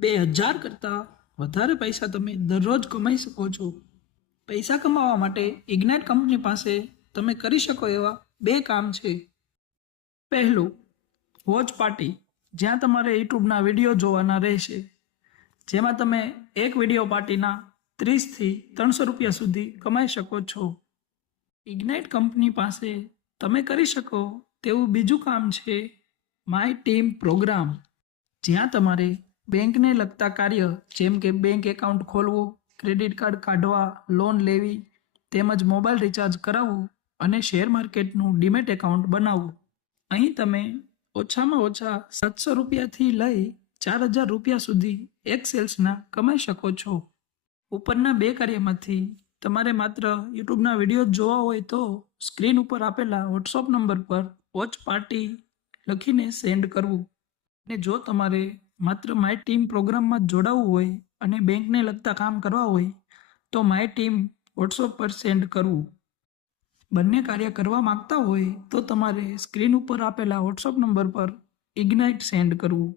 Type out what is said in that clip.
2000 કરતાં વધારે પૈસા તમે દરરોજ કમાઈ શકો છો. પૈસા કમાવા માટે ઇગ્નાઇટ કંપની પાસે તમે કરી શકો એવા 2 કામ છે. પહેલું, વોચ પાર્ટી, જ્યાં તમારે યુટ્યુબના વિડીયો જોવાના રહેશે, જેમાં તમે એક વિડીયો પાર્ટીના 30 થી 300 રૂપિયા સુધી કમાઈ શકો છો. ઇગ્નાઇટ કંપની પાસે તમે કરી શકો તેવું બીજું કામ છે માય ટીમ પ્રોગ્રામ, જ્યાં તમારે બેંકને લગતા કાર્ય જેમ કે બેંક એકાઉન્ટ ખોલવું, ક્રેડિટ કાર્ડ કાઢવા, લોન લેવી, તેમજ મોબાઈલ રિચાર્જ કરાવવું અને શેર માર્કેટનું ડીમેટ એકાઉન્ટ બનાવવું. અહીં તમે ઓછામાં ઓછા 700 રૂપિયાથી લઈ 4000 રૂપિયા સુધી એક સેલ્સના કમાઈ શકો છો. ઉપરના 2 કાર્યમાંથી તમારે માત્ર યુટ્યુબના વિડીયો જોવા હોય તો સ્ક્રીન ઉપર આપેલા વોટ્સઅપ નંબર પર વોચ પાર્ટી લખીને સેન્ડ કરવું. અને જો તમારે માત્ર માય ટીમ પ્રોગ્રામમાં જોડાવવું હોય અને બેંકને લગતા કામ કરવા હોય તો માય ટીમ વોટ્સઅપ પર સેન્ડ કરવું. બંને કાર્ય કરવા માંગતા હોય તો તમારે સ્ક્રીન ઉપર આપેલા વોટ્સઅપ નંબર પર ઇગ્નાઇટ સેન્ડ કરવું.